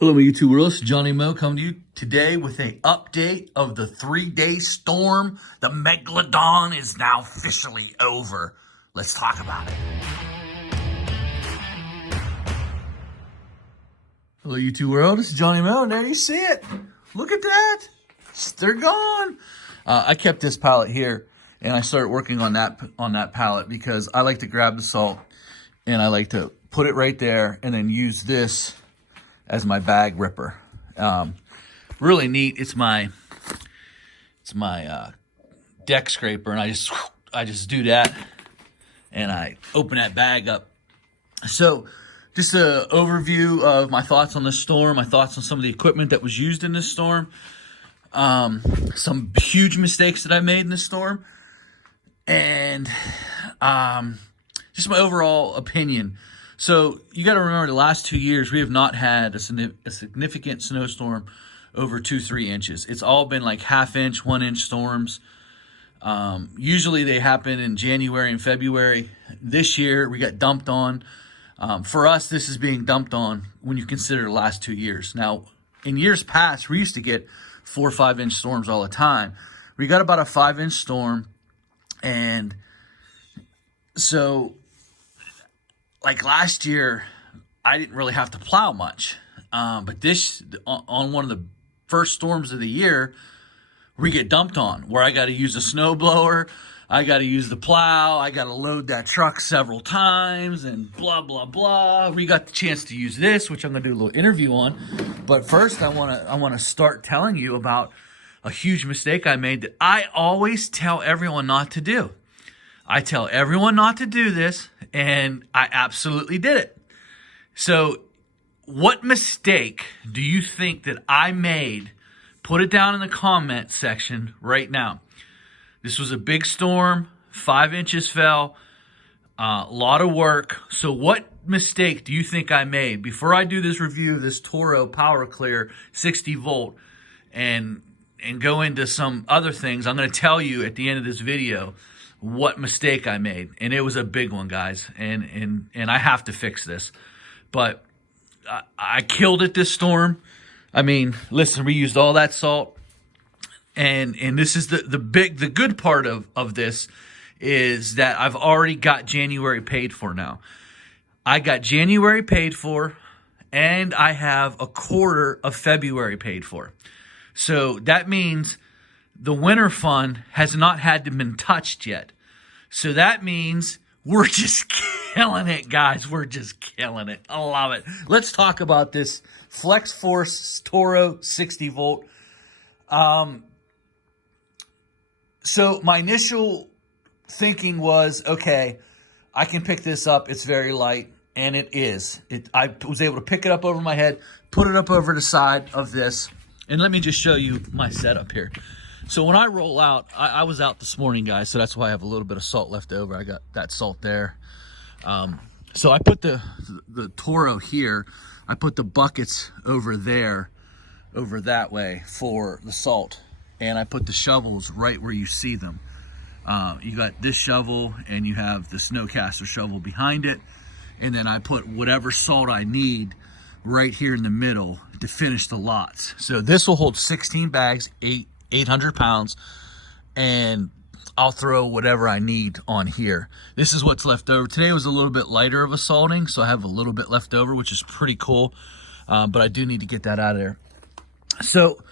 Hello, my YouTube world. It's Johnny Mo coming to you today with an update of the 3-day storm. The Megalodon is now officially over. Let's talk about it. Hello, YouTube world. It's Johnny Mo, and there you see it. Look at that. They're gone. I kept this pallet here, and I started working on that pallet because I like to grab the salt, and I like to put it right there, and then use this as my bag ripper. Really neat. It's my deck scraper, and I just do that, and I open that bag up. So just an overview of my thoughts on this storm, my thoughts on some of the equipment that was used in this storm, some huge mistakes that I made in this storm, and just my overall opinion. So you got to remember, the last 2 years, we have not had a significant snowstorm over 2-3 inches. It's all been like half-inch, 1-inch storms. Usually they happen in January and February. This year we got dumped on. For us, this is being dumped on when you consider the last 2 years. Now, in years past, we used to get 4 or 5-inch storms all the time. We got about a 5-inch storm, and so like last year, I didn't really have to plow much. But this, on one of the first storms of the year, we get dumped on, where I got to use a snow blower, I got to use the plow, I got to load that truck several times, and blah, blah, blah. We got the chance to use this, which I'm going to do a little interview on. But first, I want to start telling you about a huge mistake I made that I always tell everyone not to do. I tell everyone not to do this, and I absolutely did it. So what mistake do you think that I made? Put it down in the comment section right now. This was a big storm. 5 inches fell. A lot of work. So what mistake do you think I made? Before I do this review of this Toro Power Clear 60 volt and go into some other things, I'm going to tell you at the end of this video what mistake I made, and it was a big one, guys, and I have to fix this. But I killed it this storm. I mean, listen, we used all that salt, and this is the good part of this is that I've already got January paid for now. I got January paid for, and I have a quarter of February paid for. So that means the winter fund has not had to been touched yet. So that means we're just killing it, guys. We're just killing it. I love it. Let's talk about this Flex Force Toro 60 volt. So my initial thinking was, okay, I can pick this up. It's very light, and it is. I was able to pick it up over my head, put it up over the side of this, and let me just show you my setup here. So when I roll out, I was out this morning, guys, so that's why I have a little bit of salt left over. I got that salt there. So I put the Toro here. I put the buckets over there, over that way for the salt. And I put the shovels right where you see them. You got this shovel, and you have the snowcaster shovel behind it. And then I put whatever salt I need right here in the middle to finish the lots. So this will hold 16 bags, 800 pounds, and I'll throw whatever I need on here. This is what's left over. Today was a little bit lighter of a salting, so I have a little bit left over, which is pretty cool, but I do need to get that out of there. So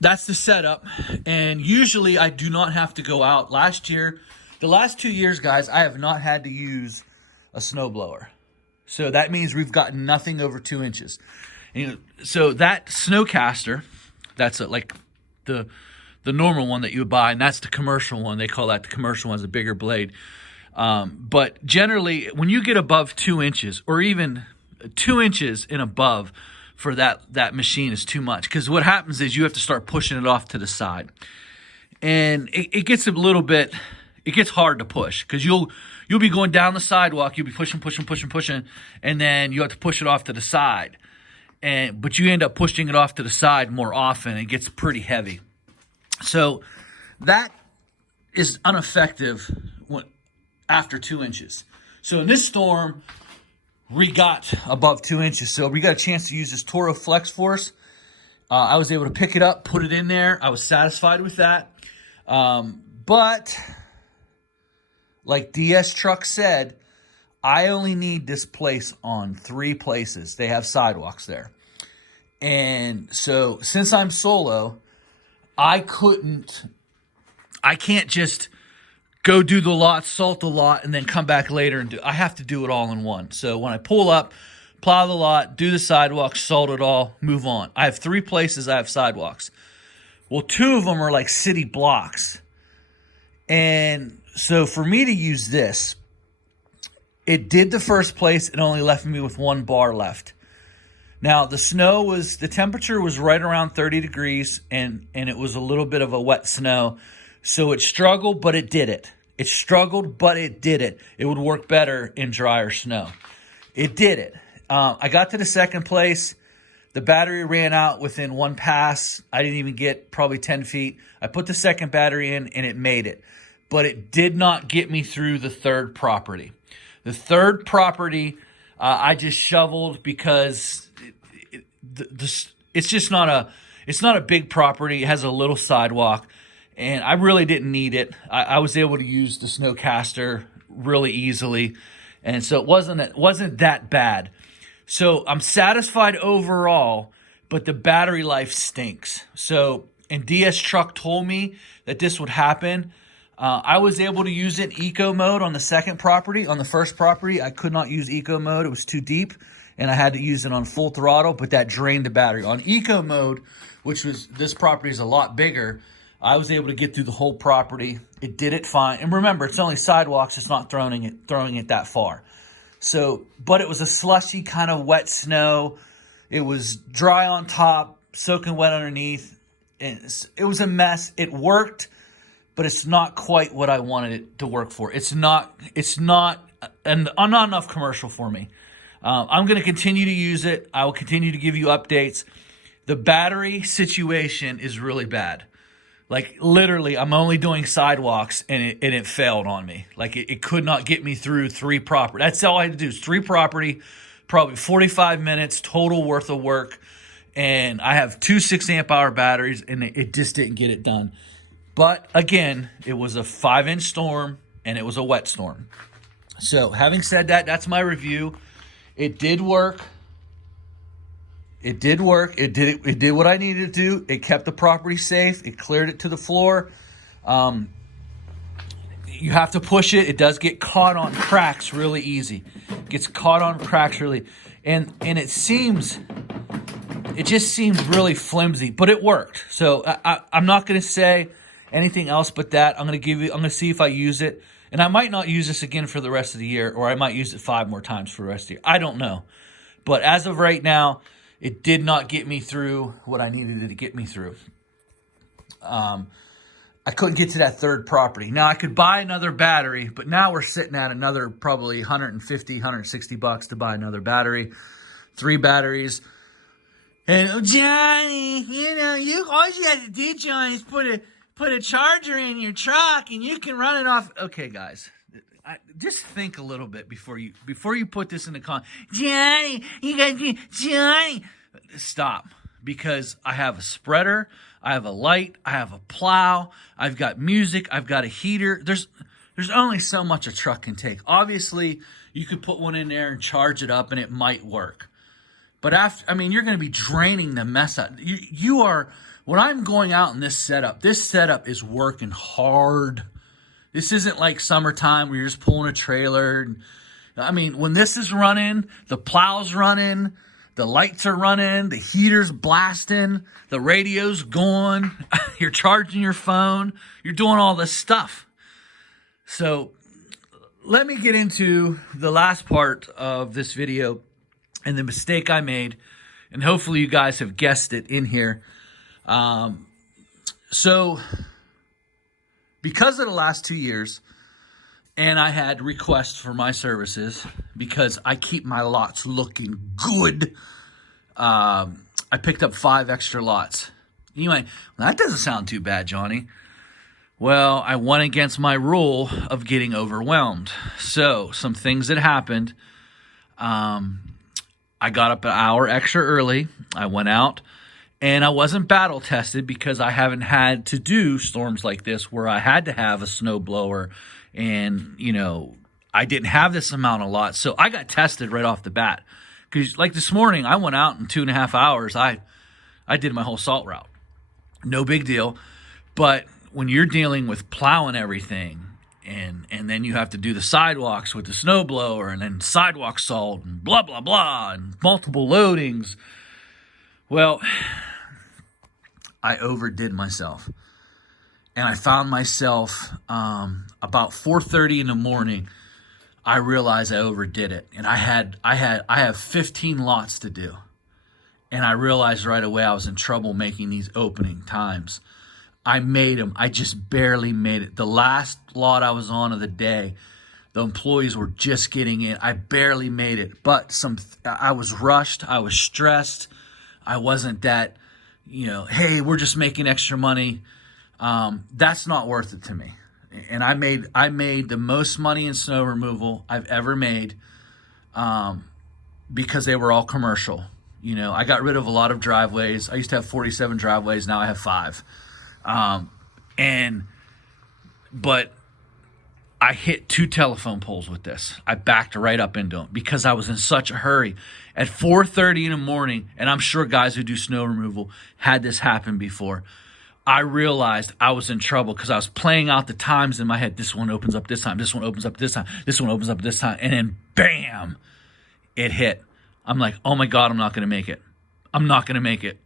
that's the setup, and usually I do not have to go out. Last year, the last 2 years, guys, I have not had to use a snowblower. So that means we've gotten nothing over 2 inches. And so that snowcaster, that's like the normal one that you would buy, and that's the commercial one. They call that the commercial one, is a bigger blade. But generally, when you get above 2 inches, or even 2 inches and above, for that machine is too much, because what happens is you have to start pushing it off to the side, and it gets a little bit, it gets hard to push, because you'll be going down the sidewalk, you'll be pushing, and then you have to push it off to the side. But you end up pushing it off to the side more often. It gets pretty heavy. So that is ineffective after 2 inches. So in this storm, we got above 2 inches. So we got a chance to use this Toro Flex Force. I was able to pick it up, put it in there. I was satisfied with that. But like DS Truck said, I only need this place on 3 places. They have sidewalks there. And so since I'm solo, I can't just go do the lot, salt the lot, and then come back later and I have to do it all in one. So when I pull up, plow the lot, do the sidewalks, salt it all, move on. I have 3 places I have sidewalks. Well, 2 of them are like city blocks. And so for me to use this, it did the first place. It only left me with 1 bar left. Now, the temperature was right around 30 degrees, and it was a little bit of a wet snow. So it struggled, but it did it. It struggled, but it did it. It would work better in drier snow. It did it. I got to the second place. The battery ran out within 1 pass. I didn't even get probably 10 feet. I put the second battery in, and it made it. But it did not get me through the third property. The third property, I just shoveled because it's just not a big property. It has a little sidewalk, and I really didn't need it. I was able to use the snowcaster really easily, and so it wasn't that bad. So I'm satisfied overall, but the battery life stinks. So, and DS Truck told me that this would happen. I was able to use it eco mode on the second property. On the first property, I could not use eco mode. It was too deep, and I had to use it on full throttle, but that drained the battery. On eco mode, this property is a lot bigger, I was able to get through the whole property. It did it fine. And remember, it's only sidewalks. It's not throwing it that far. So, but it was a slushy kind of wet snow. It was dry on top, soaking wet underneath. It was a mess. It worked, but it's not quite what I wanted it to work for. It's not enough commercial for me. I'm going to continue to use it. I will continue to give you updates. The battery situation is really bad. Like literally, I'm only doing sidewalks and it failed on me. Like it could not get me through 3 property. That's all I had to do is 3 property, probably 45 minutes total worth of work. And I have 2 6-amp-hour batteries, and it just didn't get it done. But again, it was a 5-inch storm and it was a wet storm. So having said that, that's my review. It did work. It did work. It did what I needed to do. It kept the property safe. It cleared it to the floor. You have to push it. It does get caught on cracks really easy. It gets caught on cracks really, and it just seems really flimsy, but it worked. So I'm not going to say anything else but that. I'm going to see if I use it, and I might not use this again for the rest of the year, or I might use it 5 more times for the rest of the year. I don't know, but as of right now, it did not get me through what I needed it to get me through. I couldn't get to that third property. Now I could buy another battery, but now we're sitting at another probably $150, $160 to buy another battery, 3 batteries. And oh, Johnny, all you have to do, Johnny, is put a charger in your truck and you can run it off. Okay, guys, just think a little bit before you put this in the con. Johnny, you got to Johnny. Stop, because I have a spreader, I have a light, I have a plow, I've got music, I've got a heater. There's only so much a truck can take. Obviously, you could put one in there and charge it up, and it might work. But you're going to be draining the mess out. You are. When I'm going out in this setup is working hard. This isn't like summertime where you're just pulling a trailer. When this is running, the plow's running, the lights are running, the heater's blasting, the radio's going, you're charging your phone, you're doing all this stuff. So let me get into the last part of this video and the mistake I made, and hopefully you guys have guessed it in here. So because of the last 2 years, and I had requests for my services because I keep my lots looking good, I picked up 5 extra lots. You might, well, that doesn't sound too bad, Johnny. Well, I went against my rule of getting overwhelmed. So some things that happened, I got up an hour extra early. I went out, and I wasn't battle tested because I haven't had to do storms like this where I had to have a snow blower, and I didn't have this amount a lot. So I got tested right off the bat. Because like this morning, I went out in 2.5 hours. I did my whole salt route. No big deal. But when you're dealing with plowing everything, and then you have to do the sidewalks with the snow blower, and then sidewalk salt, and blah, blah, blah, and multiple loadings. Well, I overdid myself. And I found myself about 4:30 in the morning. I realized I overdid it. And I have 15 lots to do. And I realized right away I was in trouble making these opening times. I made them. I just barely made it. The last lot I was on of the day, the employees were just getting in. I barely made it. But I was rushed. I was stressed. I wasn't that, hey, we're just making extra money. That's not worth it to me. And I made the most money in snow removal I've ever made because they were all commercial. I got rid of a lot of driveways. I used to have 47 driveways. Now I have 5. But I hit 2 telephone poles with this. I backed right up into them because I was in such a hurry. At 4:30 in the morning, and I'm sure guys who do snow removal had this happen before, I realized I was in trouble because I was playing out the times in my head. This one opens up this time. This one opens up this time. This one opens up this time. And then bam, it hit. I'm like, oh my God, I'm not going to make it. I'm not going to make it.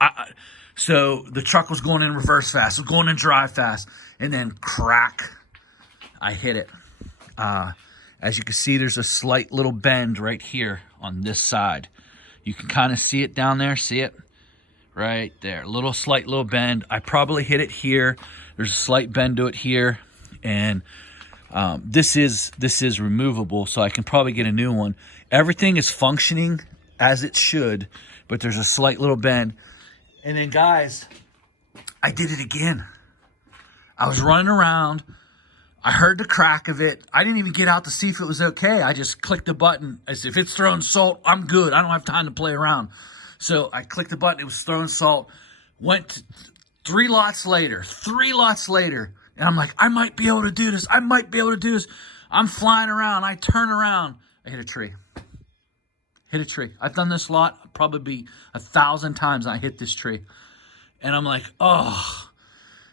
So the truck was going in reverse fast. It was going in drive fast. And then crack, I hit it. As you can see, there's a slight little bend right here on this side. You can kind of see it down there. See it? Right there. Slight little bend. I probably hit it here. There's a slight bend to it here. And this is removable, so I can probably get a new one. Everything is functioning as it should, but there's a slight little bend. And then, guys, I did it again. I was running around. I heard the crack of it. I didn't even get out to see if it was okay. I just clicked the button. I said, if it's throwing salt, I'm good. I don't have time to play around. So I clicked the button. It was throwing salt. Went 3 lots later. And I'm like, I might be able to do this. I'm flying around. I turn around. I hit a tree. I've done this lot probably 1,000 times. I hit this tree. And I'm like, oh.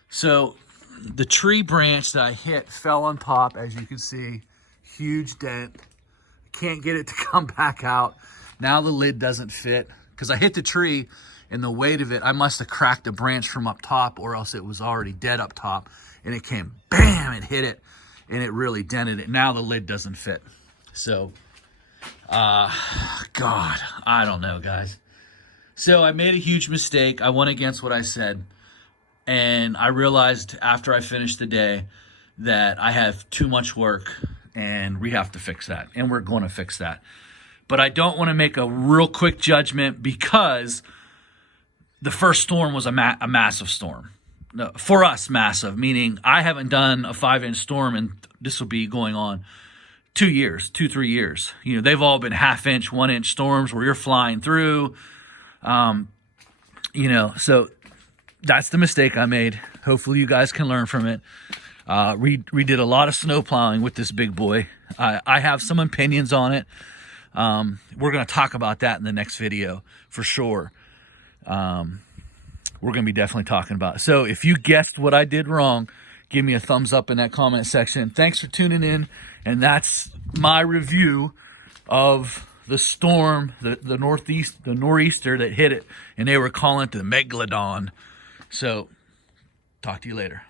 So the tree branch that I hit fell on top, as you can see. Huge dent. Can't get it to come back out. Now the lid doesn't fit. Because I hit the tree, and the weight of it, I must have cracked a branch from up top, or else it was already dead up top. And it came, bam, it hit it, and it really dented it. Now the lid doesn't fit. So, God, I don't know, guys. So I made a huge mistake. I went against what I said. And I realized after I finished the day that I have too much work, and we have to fix that. And we're going to fix that. But I don't want to make a real quick judgment because the first storm was a massive storm. No, for us, massive, meaning I haven't done a 5-inch storm, and this will be going on 3 years. They've all been 1/2-inch, 1-inch storms where you're flying through. So that's the mistake I made. Hopefully you guys can learn from it. We did a lot of snow plowing with this big boy. I have some opinions on it. We're going to talk about that in the next video for sure. We're going to be definitely talking about it. So if you guessed what I did wrong, give me a thumbs up in that comment section. Thanks for tuning in. And that's my review of the storm, the nor'easter that hit it. And they were calling it the Megalodon. So talk to you later.